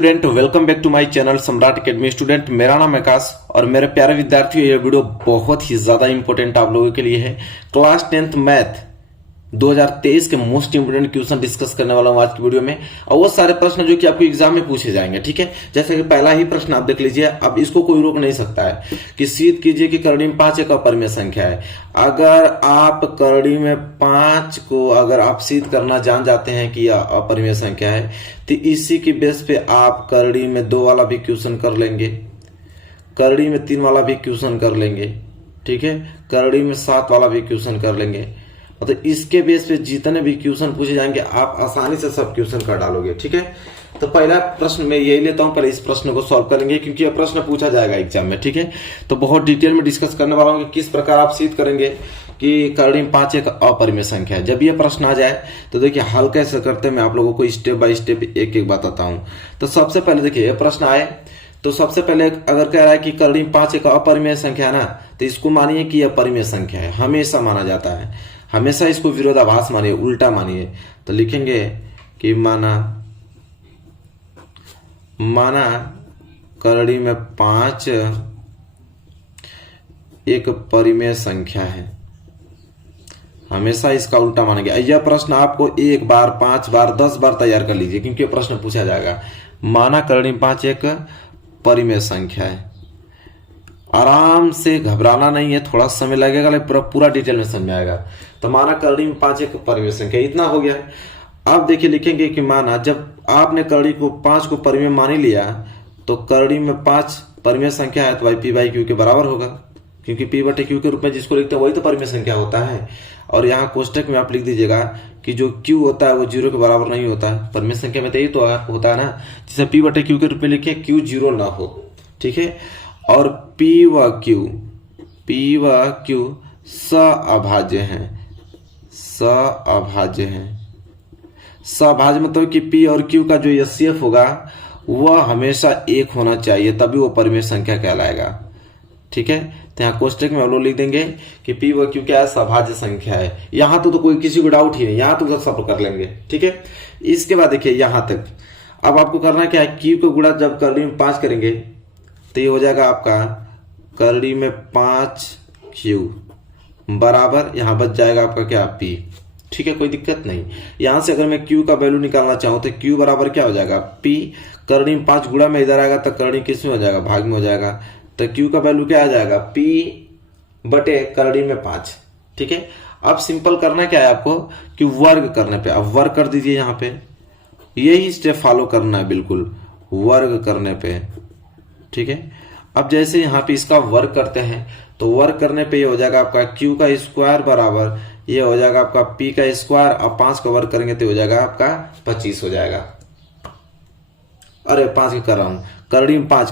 Student welcome back to my channel Samrat academy. Student मेरा नाम आकाश और मेरे प्यारे विद्यार्थियों, ये वीडियो बहुत ही ज्यादा इंपॉर्टेंट आप लोगों के लिए है। क्लास 10th मैथ 2023 के मोस्ट इंपोर्टेंट क्वेश्चन डिस्कस करने वाला हूं आज की वीडियो में, और वो सारे प्रश्न जो कि आपको एग्जाम में पूछे जाएंगे। ठीक है, जैसे कि पहला ही प्रश्न आप देख लीजिए। अब इसको कोई रोक नहीं सकता है कि सिद्ध कीजिए कि करड़ी में 5 एक अपरिमेय संख्या है। अगर आप करड़ी में 5 को अगर आप सिद्ध करना जान जाते हैं कि यह अपरिमेय संख्या है, तो इसी की बेस पे आप करड़ी में 2 वाला भी क्वेश्चन कर लेंगे, करड़ी में 3 वाला भी क्वेश्चन कर लेंगे। ठीक है, करड़ी में 7 वाला भी क्वेश्चन कर लेंगे। तो इसके बेस पे जितने भी क्वेश्चन पूछे जाएंगे आप आसानी से सब क्वेश्चन कर डालोगे। ठीक है, तो पहला प्रश्न मैं यही लेता हूं, पहले इस प्रश्न को सॉल्व करेंगे क्योंकि यह प्रश्न पूछा जाएगा एग्जाम में। ठीक है, तो बहुत डिटेल में डिस्कस करने वाला हूं कि किस प्रकार आप सिद्ध करेंगे कि करड़ी में 5 एक अपरिमेय संख्या है। जब यह प्रश्न आ जाए तो देखिए हल कैसे करते हैं, मैं आप लोगों को स्टेप बाय स्टेप एक एक बताता हूं। तो सबसे पहले देखिए यह प्रश्न आए तो सबसे पहले अगर कह रहा है कि करड़ी में 5 एक अपरिमेय संख्या है ना, तो इसको मानिए कि यह परिमेय संख्या है, हमेशा माना जाता है, हमेशा इसको विरोधाभास मानिए, उल्टा मानिए। तो लिखेंगे कि माना करड़ी में 5 एक परिमेय संख्या है, हमेशा इसका उल्टा मानेंगे। यह प्रश्न आपको 1 बार 5 बार 10 बार तैयार कर लीजिए क्योंकि प्रश्न पूछा जाएगा। माना करड़ी में 5 एक परिमेय संख्या है, आराम से घबराना नहीं है, थोड़ा समय लगेगा लेकिन पूरा डिटेल में समझ आएगा। तो माना करड़ी में 5 एक परिमेय संख्या, इतना हो गया। अब देखिए लिखेंगे कि माना जब आपने करड़ी को 5 को परिमेय मान ही लिया तो करड़ी में 5 परिमेय संख्या है तो भाई पी बाई क्यू के बराबर होगा, क्योंकि पी बटे क्यू के रूप में जिसको लिखते हैं वही तो परिमेय संख्या होता है। और यहाँ कोष्टक में आप लिख दीजिएगा कि जो क्यू होता है वो 0 के बराबर नहीं होता है, परिमेय संख्या में तो यही तो होता है ना, जिसे पी बटे क्यू के रूप में लिखे क्यू 0 ना हो। ठीक है, और पी व क्यू सअभाज्य हैं, सअभाज्य हैं। सअभाज्य मतलब कि पी और क्यू का जो एचसीएफ होगा वह हमेशा 1 होना चाहिए, तभी वो परिमेय संख्या कहलाएगा। ठीक है, तो यहाँ कोष्टक में हम लोग लिख देंगे कि पी व क्यू क्या है, सअभाज्य संख्या है। यहां तो कोई किसी को डाउट ही नहीं, यहां तो सब कर लेंगे। ठीक है, इसके बाद देखिए यहां तक अब आपको करना क्या है, क्यू को गुणा जब करड़ी में 5 करेंगे तो ये हो जाएगा आपका करड़ी में 5 क्यू बराबर, यहां बच जाएगा आपका क्या, पी। ठीक है, कोई दिक्कत नहीं। यहां से अगर मैं क्यू का वैल्यू निकालना चाहूं तो क्यू बराबर क्या हो जाएगा, पी। करड़ी में 5 गुणा में इधर आएगा तो करड़ी किस में हो जाएगा, भाग में हो जाएगा। तो क्यू का वैल्यू क्या आ जाएगा, पी बटे करड़ी में 5। ठीक है, अब सिंपल करना क्या है आपको कि वर्ग करने पे, अब वर्ग कर दीजिए। यहाँ पे यही स्टेप फॉलो करना है, बिल्कुल वर्ग करने पे। ठीक है, अब जैसे यहाँ पे इसका वर्ग करते हैं तो वर्ग करने पे ये हो जाएगा आपका क्यू का स्क्वायर बराबर, ये हो जाएगा आपका पी का स्क्वायर। अब 5 का वर्ग करेंगे तो हो जाएगा आपका 25 हो जाएगा। अरे 5 की कर रहा हूं, करड़ी में 5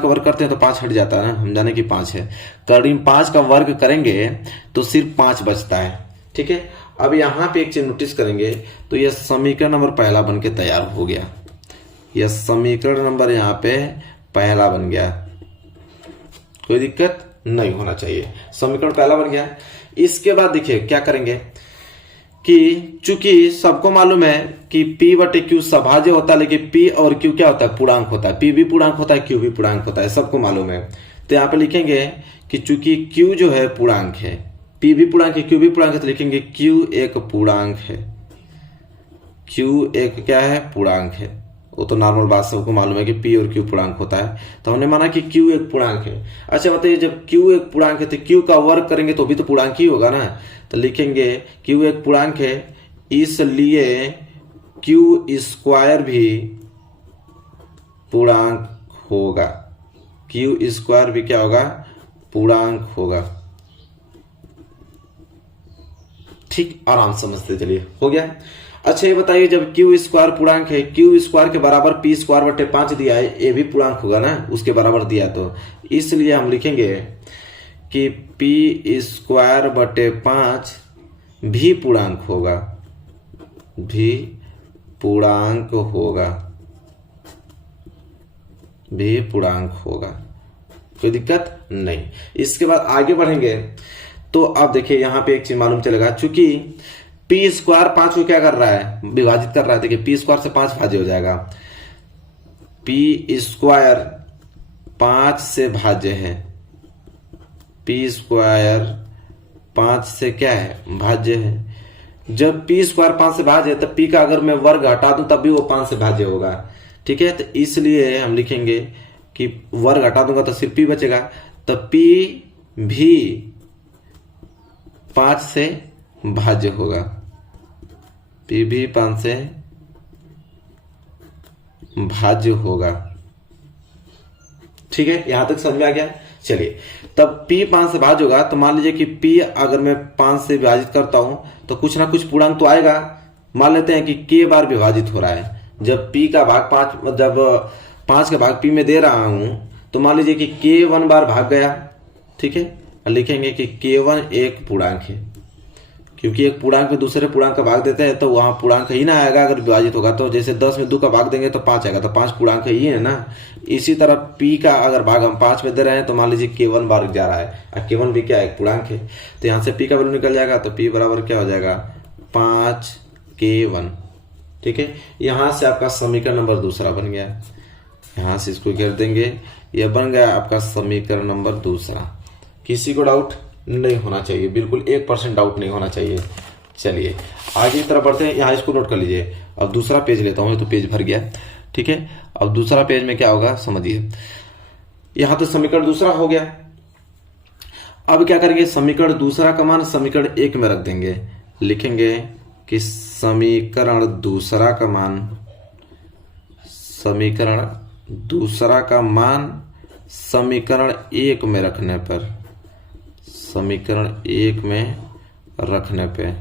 का वर्ग करते हैं तो 5 हट जाता है ना, हम जाने की 5 है। करड़ी में 5 का वर्ग करेंगे तो सिर्फ 5 बचता है। ठीक है, अब यहाँ पे एक चीज नोटिस करेंगे तो यह समीकरण नंबर पहला बन के तैयार हो गया, यह समीकरण नंबर यहाँ पे पहला बन गया, कोई दिक्कत नहीं होना चाहिए, समीकरण पहला बन गया। इसके बाद देखिए क्या करेंगे कि चूंकि सबको मालूम है कि P बटे Q सभाज्य होता है, लेकिन P और Q क्या होता है, पूर्णांक होता है। P भी पूर्णांक होता है, Q भी पूर्णांक होता है, सबको मालूम है। तो यहाँ पे लिखेंगे कि चूंकि Q जो है पूर्णांक है, P भी पूर्णांक है, Q भी पूर्णांक है, तो लिखेंगे Q एक पूर्णांक है, Q एक क्या है, पूर्णांक है। वो तो नॉर्मल बात सबको मालूम है कि P और Q पूर्णांक होता है, तो हमने माना कि Q एक पूर्णांक है। अच्छा बताइए, जब Q एक पूर्णांक है तो Q का वर्ग करेंगे तो भी तो पूर्णांक ही होगा ना, तो लिखेंगे Q एक पूर्णांक है, इसलिए Q स्क्वायर भी पूर्णांक होगा, Q स्क्वायर भी क्या होगा, पूर्णांक होगा। ठीक, आराम समझते चलिए, हो गया। अच्छा ये बताइए, जब क्यू स्क्वायर पूर्णांक है, क्यू स्क्वायर के बराबर पी स्क्वायर बटे 5 दिया है, ये भी पूर्णांक होगा ना, उसके बराबर दिया, तो इसलिए हम लिखेंगे कि पी स्क्वायर बटे 5 भी पूर्णांक होगा, भी पूर्णांक होगा, भी पूर्णांक होगा, कोई दिक्कत नहीं। इसके बाद आगे बढ़ेंगे तो अब देखिए यहां पे एक चीज मालूम चलेगा, चूंकि पी स्क्वायर 5 को क्या कर रहा है, विभाजित कर रहा है। देखिए पी स्क्वायर से 5 भाज्य हो जाएगा, पी स्क्वायर 5 से भाज्य है, पी स्क्वायर 5 से क्या है, भाज्य है। जब पी स्क्वायर 5 से भाज्य है तब पी का अगर मैं वर्ग हटा दूं तब भी वो 5 से भाज्य होगा। ठीक है, तो इसलिए हम लिखेंगे कि वर्ग हटा दूंगा तो सिर्फ पी बचेगा, तो पी भी 5 से भाज्य होगा, पी भी 5 से भाज्य होगा। ठीक है, यहां तक समझ में आ गया। चलिए, तब p 5 से भाज्य होगा तो मान लीजिए कि p अगर मैं 5 से विभाजित करता हूं तो कुछ ना कुछ पूर्णांक तो आएगा। मान लेते हैं कि k बार विभाजित हो रहा है। जब p का भाग 5, जब 5 का भाग p में दे रहा हूं तो मान लीजिए कि k1 बार भाग गया। ठीक है, लिखेंगे कि k1 एक पूर्णांक है, क्योंकि एक पूर्णांक में दूसरे पूर्णांक का भाग देते हैं तो वहां पूर्णांक ही ना आएगा अगर विभाजित होगा तो। जैसे 10 में 2 का भाग देंगे तो 5 आएगा, तो 5 पूर्णांक ही है ना। इसी तरह p का अगर भाग हम 5 में दे रहे हैं तो मान लीजिए k1 बार जा रहा है, और k1 भी क्या है, एक पूर्णांक है। तो यहाँ से p का वैल्यू निकल जाएगा, तो p बराबर क्या हो जाएगा, 5k1। ठीक है, यहाँ से आपका समीकरण नंबर दूसरा बन गया। यहाँ से इसको कर देंगे, यह बन गया आपका समीकरण नंबर दूसरा। किसी को डाउट नहीं होना चाहिए, बिल्कुल 1% डाउट नहीं होना चाहिए। चलिए आगे की तरफ बढ़ते हैं। यहाँ इसको नोट कर लीजिए। अब दूसरा पेज लेता हूँ, तो पेज भर गया। ठीक है, अब दूसरा पेज में क्या होगा समझिए। यहाँ तो समीकरण दूसरा हो गया। अब क्या करेंगे, समीकरण दूसरा का मान समीकरण 1 में रख देंगे। लिखेंगे कि समीकरण दूसरा का मान, समीकरण दूसरा का मान समीकरण 1 में रखने पर, समीकरण 1 में रखने पे,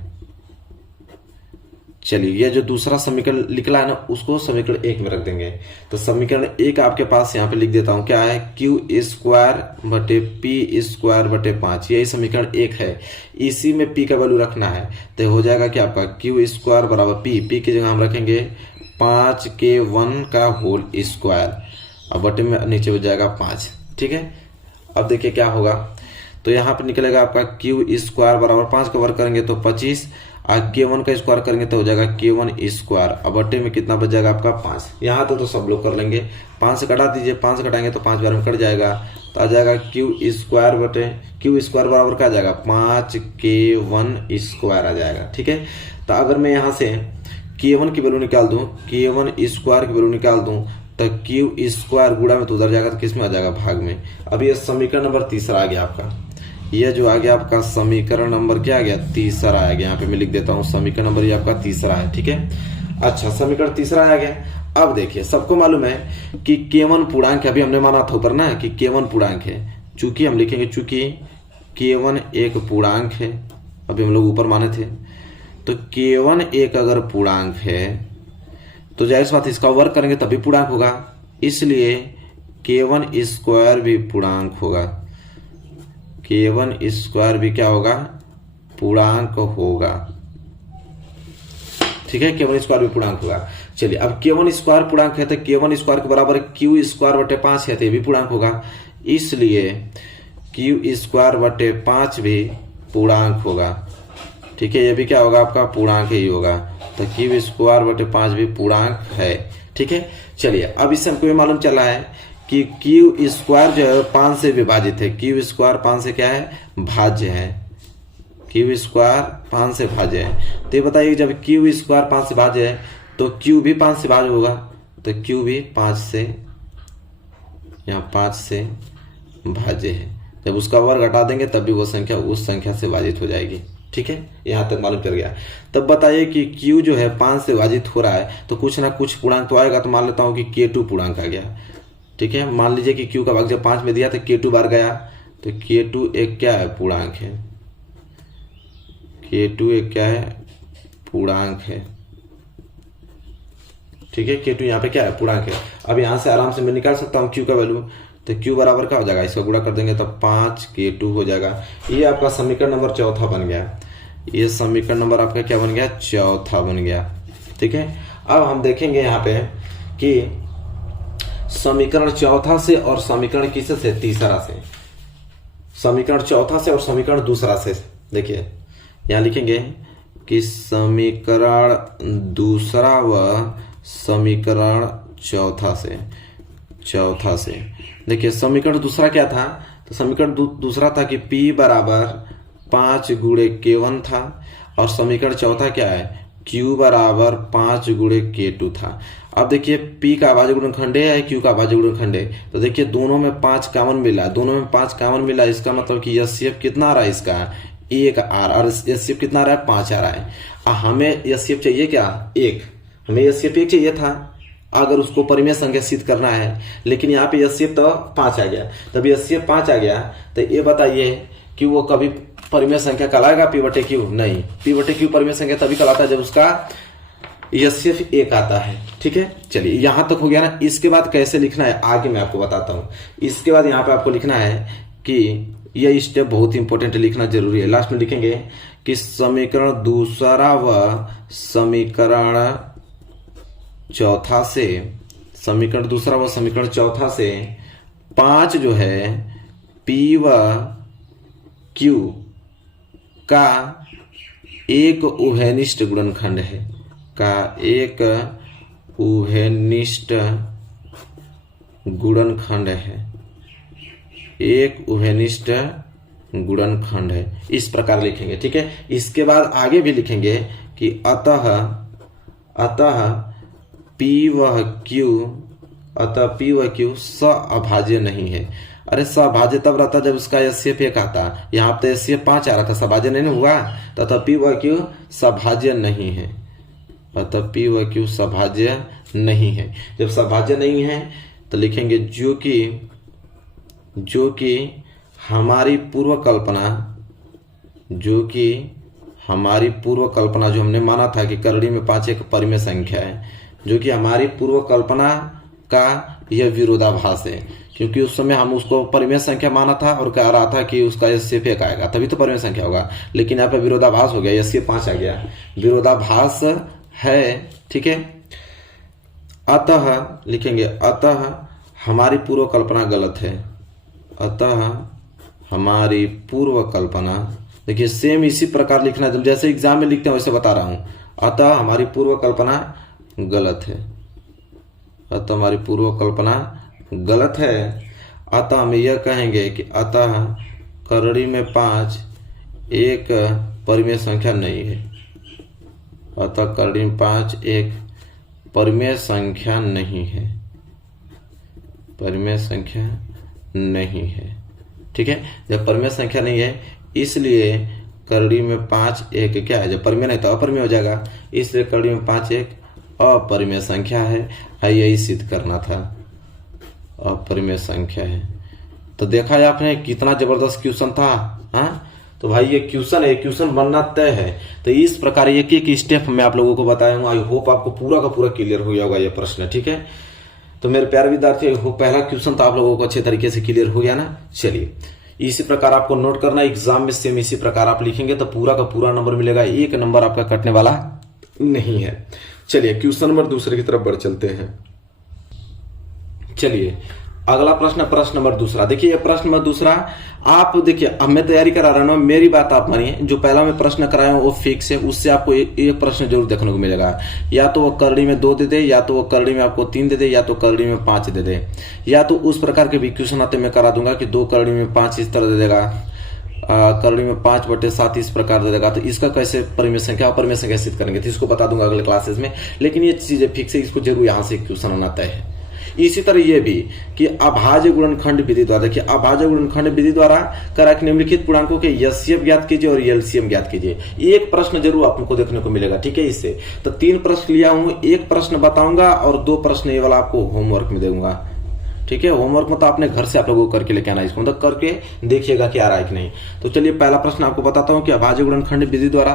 चलिए ये जो दूसरा समीकरण निकला है ना उसको समीकरण 1 में रख देंगे। तो समीकरण 1 आपके पास यहाँ पे लिख देता हूं, क्या है, q स्क्वायर बटे पी स्क्वायर बटे 5, यही समीकरण 1 है। इसी में p का वैल्यू रखना है, तो हो जाएगा कि आपका q स्क्वायर बराबर p की जगह हम रखेंगे 5k1 का होल स्क्वायर, अब बटे में नीचे हो जाएगा 5। ठीक है, अब देखिए क्या होगा, तो यहाँ पे निकलेगा आपका q स्क्वायर बराबर 5 का वर्ग करेंगे तो 25, और k1 का स्क्वायर करेंगे तो हो जाएगा k1 स्क्वायर, अब बटे में कितना बच जाएगा आपका 5। यहाँ तो सब लोग कर लेंगे, 5 से कटा दीजिए, 5 से कटाएंगे तो 5 बार में कट जाएगा, तो आ जाएगा q स्क्वायर बटे q स्क्वायर बराबर क्या आ जाएगा, 5k1 स्क्वायर आ जाएगा। ठीक है, तो अगर मैं यहाँ से k1 की वैल्यू निकाल दूं, k1 स्क्वायर की वैल्यू निकाल दूं, तो q स्क्वायर गुणा में तो उधर जाएगा, तो किस में आ जाएगा, भाग में। अब ये समीकरण नंबर तीसरा आ गया आपका। ये जो आ गया आपका समीकरण नंबर क्या आ गया, तीसरा आ गया। यहाँ पे मैं लिख देता हूँ समीकरण नंबर ये आपका तीसरा है। ठीक है, अच्छा समीकरण तीसरा आ गया। अब देखिए सबको मालूम है कि k1 पूर्णांक है, अभी हमने माना था ऊपर ना कि k1 पूर्णांक है। चूंकि हम लिखेंगे चूंकि k1 एक पूर्णांक है, अभी हम लोग ऊपर माने थे, तो k1 एक अगर पूर्णांक है तो जाहिर सी बात इसका वर्ग करेंगे तभी पूर्णांक होगा, इसलिए k1 स्क्वायर भी पूर्णांक होगा, k1 स्क्वायर भी क्या होगा, पूर्णांक होगा। ठीक है, k1 स्क्वायर भी पूर्णांक होगा। चलिए अब k1 स्क्वायर पूर्णांक है तो k1 स्क्वायर के बराबर q स्क्वायर बटे 5 है तो ये भी पूर्णांक होगा, इसलिए q स्क्वायर बटे 5 भी पूर्णांक होगा। ठीक है, ये भी क्या होगा, आपका पूर्णांक ही होगा, तो q स्क्वायर बटे 5 भी पूर्णांक है। ठीक है, चलिए अब इससे हमको ये मालूम चला है कि q स्क्वायर जो है 5 से विभाजित है, q स्क्वायर 5 से क्या है, भाज्य है, q स्क्वायर 5 से भाज्य है। तो ये बताइए जब q स्क्वायर 5 से भाज्य है तो q भी 5 से भाज्य होगा, तो q भी 5 से, यहाँ 5 से भाज्य है। जब उसका वर्ग हटा देंगे तब भी वो संख्या उस संख्या से विभाजित हो जाएगी। ठीक है, यहाँ तक मालूम चल गया। तब बताइए कि q जो है 5 से विभाजित हो रहा है तो कुछ ना कुछ पूर्णांक तो आएगा, तो मान लेता हूँ कि k2 पूर्णांक आ गया। ठीक है, मान लीजिए कि q का भाग जब 5 में दिया तो k2 बार गया, तो k2 एक क्या है, पूर्णांक है, k2 एक क्या है, पूर्णांक है। ठीक है, k2 यहाँ पे क्या है, पूर्णांक है। अब यहाँ से आराम से मैं निकाल सकता हूँ q का वैल्यू, तो q बराबर क्या हो जाएगा, इसका गुणा कर देंगे तो 5k2 हो जाएगा। ये आपका समीकरण नंबर चौथा बन गया। ये समीकरण नंबर आपका क्या बन गया, चौथा बन गया। ठीक है, अब हम देखेंगे यहाँ पे कि समीकरण चौथा से और समीकरण किससे से, तीसरा से, समीकरण चौथा से और समीकरण दूसरा से। देखिए यहाँ लिखेंगे कि समीकरण दूसरा व समीकरण चौथा से। चौथा से। देखिए समीकरण दूसरा क्या था, तो समीकरण दूसरा था कि P बराबर 5 गुणे K1 था, और समीकरण चौथा क्या है, Q बराबर 5 गुणे K2 था। अब देखिए P का अभाज्य गुणनखंड है, Q का अभाज्य गुणनखंड है, तो देखिए दोनों में 5 कॉमन मिला, दोनों में 5 कॉमन मिला, इसका मतलब कि HCF कितना आ रहा है, इसका 1 R, और HCF कितना आ रहा है, 5 आ रहा है। हमें HCF चाहिए क्या, 1, हमें HCF 1 चाहिए था अगर उसको परिमेय संख्या सिद्ध करना है, लेकिन यहाँ पे HCF तो 5 आ गया। तब HCF 5 आ गया तो ये बताइए कि वो कभी परिमेय संख्या कहलाएगा P/Q? नहीं, P/Q परिमेय संख्या तभी कहलाता है जब उसका HCF 1 आता है। ठीक है, चलिए यहां तक हो गया ना। इसके बाद कैसे लिखना है आगे मैं आपको बताता हूं। इसके बाद यहाँ पे आपको लिखना है कि यह स्टेप बहुत इंपॉर्टेंट लिखना जरूरी है। लास्ट में लिखेंगे कि समीकरण दूसरा व समीकरण चौथा से, समीकरण दूसरा व समीकरण चौथा से 5 जो है P व Q का एक उभयनिष्ठ गुणनखंड है, का एक उभयनिष्ठ गुणनखंड है, एक उभयनिष्ठ गुणनखंड है। इस प्रकार लिखेंगे। ठीक है, इसके बाद आगे भी लिखेंगे कि अतः P व Q सअभाज्य नहीं है। अरे सअभाज्य तब रहता जब उसका HCF 1 आता, यहाँ पे HCF 5 आ रहा था, सअभाज्य नहीं हुआ, तथा P व Q सअभाज्य नहीं है, अतः P व Q सअभाज्य नहीं है। जब सअभाज्य नहीं है तो लिखेंगे जो कि हमारी पूर्व कल्पना जो हमने माना था कि करड़ी में 5 एक परिमेय संख्या है, जो कि हमारी पूर्व कल्पना का यह विरोधाभास है, क्योंकि उस समय हम उसको परिमेय संख्या माना था और कह रहा था कि उसका HCF 1 आएगा तभी तो परिमेय संख्या होगा, लेकिन यहाँ पे विरोधाभास हो गया, HCF 5 आ गया, विरोधाभास है। ठीक है, अतः लिखेंगे अतः हमारी पूर्व कल्पना गलत है, अतः हमारी पूर्व कल्पना, देखिए सेम इसी प्रकार लिखना जैसे एग्जाम में लिखते हैं वैसे बता रहा हूं। अतः हमारी पूर्व कल्पना गलत है, अतः हमारी पूर्व कल्पना गलत है। अतः हम यह कहेंगे कि अतः करड़ी में 5 एक परिमेय संख्या नहीं है, अतः करड़ी में 5 एक परिमेय संख्या नहीं है, परिमेय संख्या नहीं है। ठीक है, जब परिमेय संख्या नहीं है इसलिए करड़ी में 5 एक क्या है, जब परिमेय नहीं तो अपरिमेय हो जाएगा, इसलिए करड़ी में 5 एक अपरिमेय संख्या है। यही सिद्ध करना था, अपरिमेय संख्या है। तो देखा है आपने कितना जबरदस्त क्वेश्चन था। हाँ, तो भाई ये क्वेश्चन है, क्वेश्चन बनना तय है। तो इस प्रकार एक एक स्टेप मैं आप लोगों को बताया हूँ। आई होप आपको पूरा का पूरा क्लियर हो गया होगा ये प्रश्न। ठीक है, तो मेरे प्यारे विद्यार्थी पहला क्वेश्चन तो आप लोगों को अच्छे तरीके से क्लियर हो गया ना। चलिए इसी प्रकार आपको नोट करना, एग्जाम में सेम इसी प्रकार आप लिखेंगे तो पूरा का पूरा नंबर मिलेगा, एक नंबर आपका कटने वाला नहीं है। चलिए क्वेश्चन नंबर दूसरे की तरफ बढ़ चलते हैं। चलिए अगला प्रश्न नंबर दूसरा। देखिए प्रश्न नंबर दूसरा, आप देखिए अब मैं तैयारी करा रहा हूं, मेरी बात आप मानिए, जो पहला मैं प्रश्न कराया हूं वो फिक्स है, उससे आपको एक प्रश्न जरूर देखने को मिलेगा। या तो वो करड़ी में 2 दे दे, या तो वो करड़ी में आपको 3 दे दे, या तो करड़ी में 5 दे दे, या तो उस प्रकार के भी क्वेश्चन आते मैं करा दूंगा कि 2 करड़ी में 5 इस तरह दे देगा, करड़ी में 5/7 इस प्रकार दे देगा। तो इसका कैसे परिमेय संख्या अपरिमेय संख्या सिद्ध करेंगे तो इसको बता दूंगा अगले क्लासेस में। लेकिन ये चीजें फिक्स है, इसको जरूर यहाँ से क्वेश्चन आना तय है। इसी तरह ये भी कि अभाज्य गुणनखंड विधि द्वारा, देखिए अभाज्य गुणनखंड विधि द्वारा करा निम्नलिखित पूर्णांकों के HCF ज्ञात कीजिए और LCM ज्ञात कीजिए। एक प्रश्न जरूर आपको देखने को मिलेगा। ठीक है, इससे तो 3 प्रश्न लिया हूं, एक प्रश्न बताऊंगा और 2 प्रश्न ये वाला आपको होमवर्क में दूंगा। ठीक है, होमवर्क में तो आपने घर से आप लोगों को करके लेके आना, इसको मतलब करके देखिएगा कि आ रहा है कि नहीं। तो चलिए पहला प्रश्न आपको बताता हूं कि अभाज्य गुणनखंड विधि द्वारा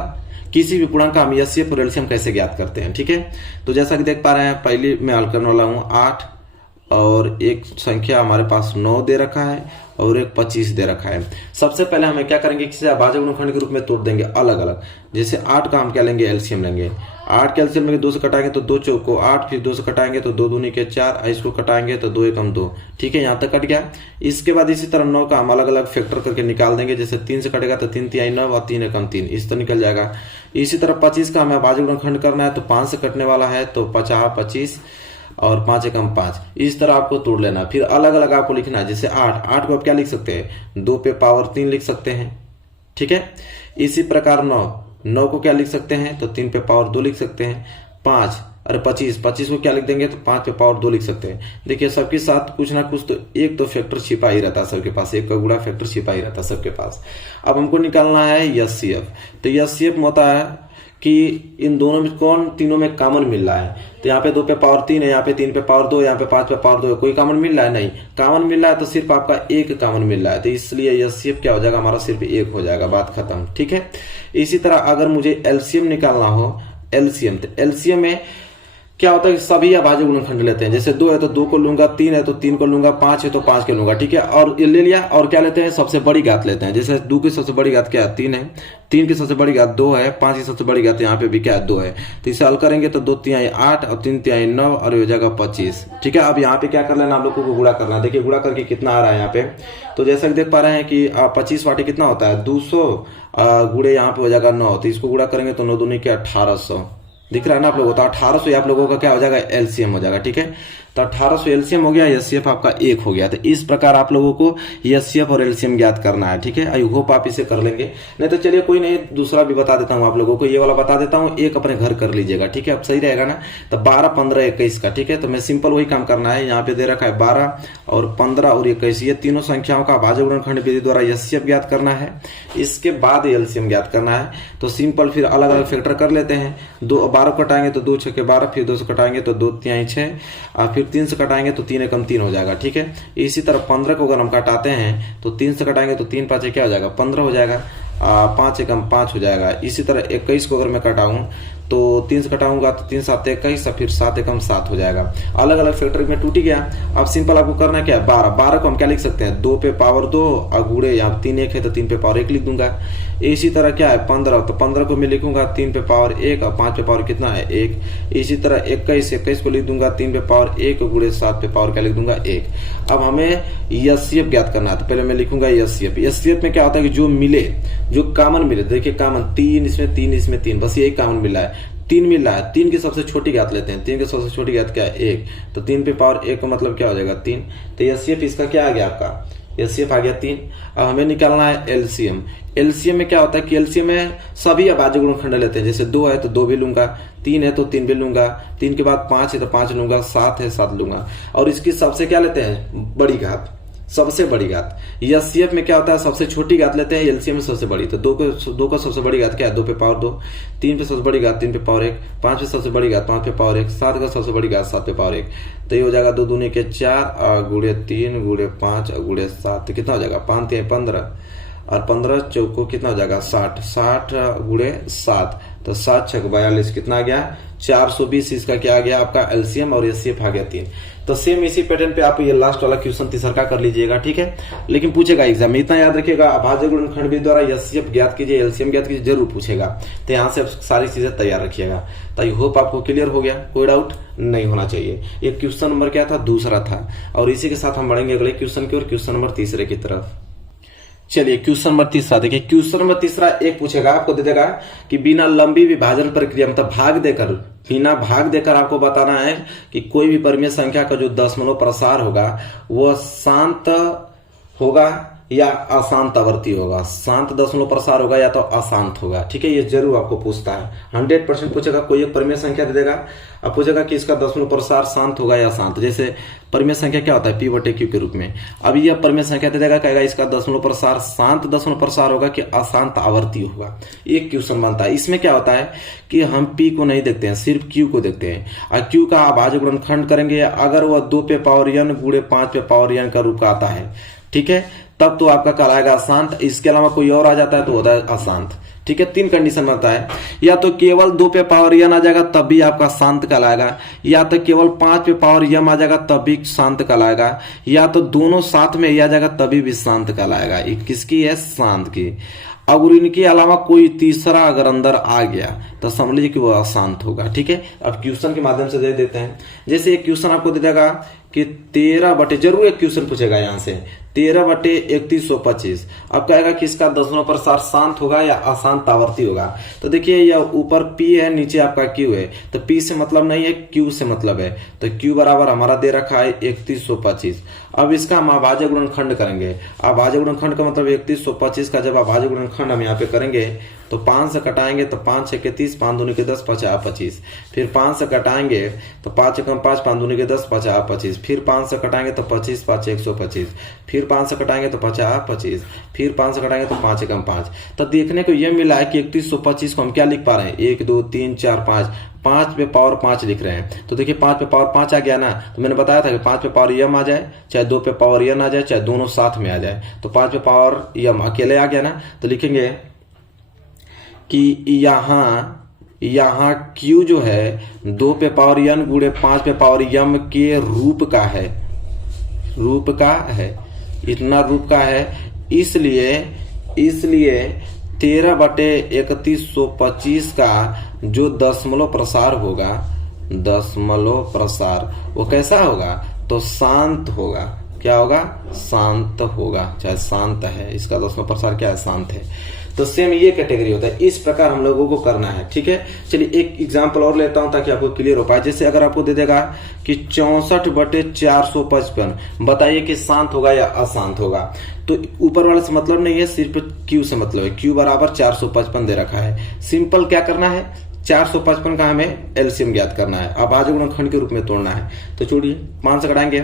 किसी भी पूर्णांक का हम HCF और LCM कैसे ज्ञात करते हैं। ठीक है, तो जैसा कि देख पा रहे हैं, पहले मैं हल करने वाला हूं 8 और एक संख्या हमारे पास 9 दे रखा है और एक 25 दे रखा है। सबसे पहले हमें क्या करेंगे, किसी अभाज्य गुणनखंड के रूप में तोड़ देंगे अलग अलग। जैसे 8 का हम क्या लेंगे, LCM लेंगे। 8 के LCM लेंगे, 2 से कटाएंगे तो 2 चौको 8, फिर 2 से कटाएंगे तो 2 दूनी के 4, इसको कटाएंगे तो 2 एकम 2। ठीक है, यहाँ तक कट गया। इसके बाद इसी तरह 9 का हम अलग अलग फैक्टर करके निकाल देंगे। जैसे 3 से कटेगा तो 3 तिहाई 9 और 3 एकम 3, इस तरह निकल जाएगा। इसी तरह 25 का हमें अभाज्य गुणनखंड करना है तो 5 से कटने वाला है तो 50 25। और 5 एकम 5, इस तरह आपको तोड़ लेना। फिर अलग अलग आपको लिखना है। जैसे 8 को आप क्या लिख सकते हैं, 2 पे पावर 3 लिख सकते हैं, ठीक है। इसी प्रकार 9 को क्या लिख सकते हैं, तो 3 पे पावर 2 लिख सकते हैं। 25 को क्या लिख देंगे, तो 5 पे पावर 2 लिख सकते हैं। देखिए सबके साथ कुछ ना कुछ तो एक तो फैक्टर छिपा ही रहता है सबके पास, एक का गुणा फैक्टर छिपा ही रहता है सबके पास। अब हमको निकालना है एचसीएफ। तो एचसीएफ में होता है कि इन दोनों में कौन तीनों में कॉमन मिल रहा है। तो यहाँ पे 2 पे पावर 3 है, यहाँ पे 3 पे पावर 2, यहाँ पे 5 पे पावर 2 है। कोई कॉमन मिल रहा है, नहीं कॉमन मिल रहा है, तो सिर्फ आपका एक कॉमन मिल रहा है। तो इसलिए एचसीएफ क्या हो जाएगा हमारा, सिर्फ 1 हो जाएगा, बात खत्म, ठीक है। इसी तरह अगर मुझे एलसीएम निकालना हो, एलसीएम, तो एलसीएम में क्या होता है कि सभी अभाज्य गुणनखंड लेते हैं। जैसे 2 है तो 2 को लूंगा, 3 है तो 3 को लूंगा, 5 है तो 5 को लूंगा, ठीक है। और ले लिया, और क्या लेते हैं, सबसे बड़ी घात लेते हैं। जैसे 2 की सबसे बड़ी घात क्या है, 3 है, 3 की सबसे बड़ी घात 2 है, 5 की सबसे बड़ी घात यहाँ पे भी क्या है, 2 है। तो इसे हल करेंगे तो 2 तिहाई 8 और 3 तिहाई 9 और हो जाएगा 25, ठीक है। अब यहाँ पे क्या कर लेना, आप लोगों को गुणा करना है। देखिए गुणा करके कितना आ रहा है यहाँ पे, तो जैसा कि देख पा रहे हैं कि 25 वाटे कितना होता है, 200 गुणे यहाँ पे हो जाएगा 9, तो इसको गुणा करेंगे तो 9 दूनी क्या 1800 दिख रहा है ना आप लोगों को। तो 1800 आप लोगों का क्या हो जाएगा, एलसीएम हो जाएगा, ठीक है। तो 1800 एलसीएम हो गया, एचसीएफ आपका 1 हो गया। तो इस प्रकार आप लोगों को एचसीएफ और एलसीएम ज्ञात करना है, ठीक है। आई होप आप इसे कर लेंगे। नहीं तो चलिए कोई नहीं, दूसरा भी बता देता हूं आप लोगों को, ये वाला बता देता हूं, एक अपने घर कर लीजिएगा, ठीक है। अब सही रहेगा ना। तो 12, 15, 21 का, ठीक है। तो मैं सिंपल वही काम करना है। यहाँ पे दे रखा है 12 और 15 और 21, ये तीनों संख्याओं का अभाज्य गुणनखंड विधि द्वारा एचसीएफ ज्ञात करना है। इसके बाद एलसीएम ज्ञात करना है। तो सिंपल फिर अलग अलग फैक्टर कर लेते हैं। 12 कटाएंगे तो 2 6 12, फिर 2 से कटाएंगे तो 2 तिहाई 6, और फिर 3 से कटाएंगे तो 3 एकम 3 हो जाएगा, ठीक है। इसी तरह 15 को अगर हम कटाते हैं तो 3 से कटाएंगे तो 3 5 क्या हो जाएगा, 15 हो जाएगा, 5 एकम 5 हो जाएगा। इसी तरह 21 को अगर मैं कटाऊं तो 3 से कटाऊंगा तो 3 7 21, फिर 7 एकम 7 हो जाएगा। अलग अलग फैक्टर में टूट गया। अब सिंपल आपको करना क्या है, 12 को हम क्या लिख सकते हैं, 2 पे पावर 2 और गुणे यहाँ 3 1 है तो 3 पे पावर 1 लिख दूंगा। इसी तरह क्या है 15, तो 15 को मैं लिखूंगा 3 पे पावर 1 और 5 पे पावर कितना है 1। इसी तरह 21 को लिख दूंगा 3 पे पावर 1 गुणे 7 पे पावर क्या लिख दूंगा 1। अब हमें एचसीएफ ज्ञात करना है। तो पहले मैं लिखूंगा एचसीएफ। एचसीएफ में क्या होता है कि जो मिले, जो कॉमन मिले, देखिए कॉमन 3 इसमें 3 इसमें 3, बस यही कॉमन मिला है, 3 मिल रहा है। 3 की सबसे छोटी घात लेते हैं। 3 की सबसे छोटी घात क्या है 1, तो 3 पे पावर 1 का मतलब क्या हो जाएगा 3। तो एचसीएफ इसका क्या आ गया आपका, एचसीएफ आ गया 3। अब हमें निकालना है एलसीएम। एलसीएम में क्या होता है कि एलसीएम में सभी अभाज्य गुणनखंड लेते हैं। जैसे 2 है तो 2 भी लूंगा, 3 है तो 3 भी लूंगा, 3 के बाद 5 है तो 5 लूंगा, 7 है 7 लूंगा, और इसकी सबसे क्या लेते हैं, बड़ी घात, सबसे बड़ी घात। एचसीएफ में क्या होता है, सबसे छोटी घात लेते हैं, एलसीएम में सबसे बड़ी। तो 2 का सबसे बड़ी घात क्या है, 2 पे पावर 2, 3 पे सबसे बड़ी घात 3 पे पावर 1, 5 पे सबसे बड़ी घात 5 पे पावर 1, 7 का सबसे बड़ी घात 7 पे पावर 1। तो ये हो जाएगा 2 दूनी के 4 गुणे 3 गुणे 5 गुणे 7, तो कितना हो जाएगा 5 3 15, और 15 चौको कितना हो जाएगा 60, 60 गुणे 7, तो 7 6 42 कितना आ गया 420। इसका क्या आ गया आपका एलसीएम, और एचसीएफ आ गया 3। तो सेम इसी पैटर्न पे आप ये लास्ट वाला क्वेश्चन तीसरा का कर लीजिएगा, ठीक है। लेकिन पूछेगा एग्जाम में, इतना याद रखिएगा, अभाज्य गुणनखंड विधि द्वारा एचसीएफ ज्ञात कीजिए, एलसीएम ज्ञात कीजिए, जरूर पूछेगा। तो यहाँ से आप सारी चीजें तैयार रखिएगा। तो आई होप आपको क्लियर हो गया, कोई डाउट नहीं होना चाहिए। ये क्वेश्चन नंबर क्या था, दूसरा था, और इसी के साथ हम बढ़ेंगे अगले क्वेश्चन की ओर, क्वेश्चन नंबर तीसरे की तरफ। चलिए क्वेश्चन नंबर तीसरा देखिए। क्वेश्चन नंबर तीसरा एक पूछेगा, आपको दे देगा कि बिना लंबी विभाजन प्रक्रिया, मतलब भाग देकर, बिना भाग देकर आपको बताना है कि कोई भी परिमेय संख्या का जो दशमलव प्रसार होगा वह शांत होगा या अशांत आवर्ती होगा। शांत दशमलव प्रसार होगा या तो अशांत होगा, ठीक है। ये जरूर आपको पूछता है, 100% पूछेगा। कोई एक परिमेय संख्या दे देगा, अब पूछेगा कि इसका दशमलव प्रसार शांत होगा या अशांत। जैसे परिमेय संख्या क्या होता है, P/Q के रूप में। अब यह परिमेय संख्या दे देगा, कहेगा इसका दशमलव प्रसार शांत दशमलव प्रसार होगा कि अशांत आवर्ती होगा। एक क्वेश्चन बनता है। इसमें क्या होता है कि हम P को नहीं देखते हैं, सिर्फ Q को देखते हैं। और Q का अभाज्य गुणनखंड करेंगे अगर वह 2 पे पावर n गुणे 5 पे पावर n का रूप का आता है, ठीक है, तब तो आपका कहलाएगा अशांत। इसके अलावा कोई और आ जाता है तो होता है अशांत, ठीक है। 3 कंडीशन बनता है, या तो केवल 2 पे पावर n आ जाएगा तब भी आपका शांत कहलाएगा, या तो केवल 5 पे पावर m आ जाएगा तब भी शांत कहलाएगा, या तो दोनों साथ में आ जाएगा तभी भी शांत कहलाएगा। ये किसकी है, शांत की। अगर इनके अलावा कोई तीसरा अगर अंदर आ गया तो समझ लीजिए कि वो अशांत होगा, ठीक है। अब क्वेश्चन के माध्यम से दे देते हैं। जैसे एक क्वेश्चन आपको दे देगा कि 13 जरूर एक क्वेश्चन पूछेगा यहाँ से 13/3125। अब कहेगा कि इसका दसवां प्रसार शांत होगा या अशांत आवर्ती होगा। तो देखिए यह ऊपर P है, नीचे आपका Q है, तो P से मतलब नहीं है, Q से मतलब है। तो Q बराबर हमारा दे रखा है 3125। अब इसका हम अभाज्य गुणनखंड करेंगे। अभाज्य गुणनखंड का मतलब 3125 का जब अभाज्य गुणनखंड हम यहाँ पे करेंगे तो 5 से कटाएंगे तो 5 6 के 30, 5 दूनी के 10, 50 25। फिर 5 से कटाएंगे तो 5 एकम 5, 5 दूनी के 10, 50 25। फिर 5 से कटाएंगे तो 25 5 125। फिर 5 से कटाएंगे तो 50 25। फिर 5 से कटाएंगे तो 5 एकम 5। तो देखने को यह मिला है कि 3125 को हम क्या लिख पा रहे हैं, 1 2 3 4 5, 5 पे पावर 5 लिख रहे हैं। तो देखिए 5 पे पावर 5 आ गया ना, तो मैंने बताया था कि 5 पे पावर यम आ जाए, चाहे 2 पे पावर यन आ जाए, चाहे दोनों साथ में आ जाए। तो 5 पे पावर यम अकेले आ गया ना, तो लिखेंगे कि यहाँ Q जो है 2 पे पावर n गुणे 5 पे पावर यम के रूप का है, इतना रूप का है। इसलिए 13/3125 का जो दशमलव प्रसार होगा, दशमलव प्रसार वो कैसा होगा, तो शांत होगा। क्या होगा, शांत होगा, चाहे शांत है, इसका दशमलव प्रसार क्या है, शांत है। तो सेम ये कैटेगरी होता है, इस प्रकार हम लोगों को करना है। ठीक है, चलिए एक एग्जांपल और लेता हूं ताकि आपको क्लियर हो पाए। जैसे अगर आपको दे देगा कि 64/455, बताइए कि शांत होगा या अशांत होगा। तो ऊपर वाले से मतलब नहीं है, सिर्फ Q से मतलब है। Q बराबर 455 दे रखा है। सिंपल क्या करना है, 455 का हमें एलसीएम ज्ञात करना है, अभाज्य गुणनखंड के रूप में तोड़ना है। तो छोड़िए 5 से कटाएंगे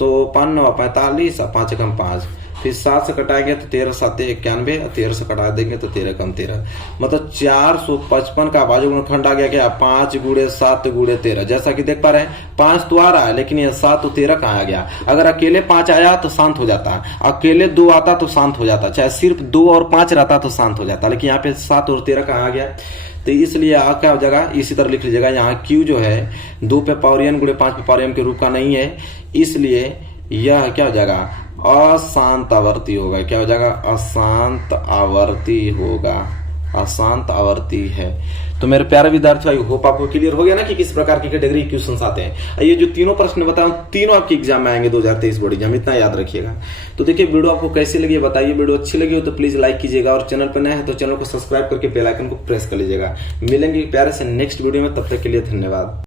तो 5 9 45, 5 एकम 5। फिर 7 से कटाएंगे तो 13 7 91, 13 से कटा देंगे तो 13 कम 13, मतलब 455 का अभाज्य गुणनखंड आ गया क्या, 5 गुणे 7 गुणे 13। जैसा कि देख पा रहे हैं 5 तो आ रहा है, लेकिन यह 7 और 13 कहाँ आ गया। अगर अकेले 5 आया तो शांत हो जाता, अकेले 2 आता तो शांत हो जाता, चाहे सिर्फ 2 और 5 रहता तो शांत हो जाता, लेकिन यहाँ पे 7 और 13 कहाँ आ गया। तो इसलिए क्या हो जाएगा, इसी तरह लिख लीजिएगा, यहाँ Q जो है 2 पे पावर n गुणे 5 पे पावर m के रूप का नहीं है, इसलिए यह क्या हो जाएगा, अशांत आवर्ती होगा। क्या हो जाएगा, अशांत आवर्ती होगा, अशांत आवर्ती है। तो मेरे प्यारे विद्यार्थियों, आई होप आपको क्लियर हो गया ना कि किस प्रकार की कैटेगरी क्वेश्चंस आते हैं। ये जो तीनों प्रश्न बताऊं, तीनों आपके एग्जाम में आएंगे 2023 बोर्ड एग्जाम, इतना याद रखिएगा। तो देखिए वीडियो आपको कैसी लगी बताइए, वीडियो अच्छी लगी हो तो प्लीज लाइक कीजिएगा, और चैनल पर नए हैं तो चैनल को सब्सक्राइब करके बेल आइकन को प्रेस कर लीजिएगा। मिलेंगे प्यारे से नेक्स्ट वीडियो में, तब तक के लिए धन्यवाद।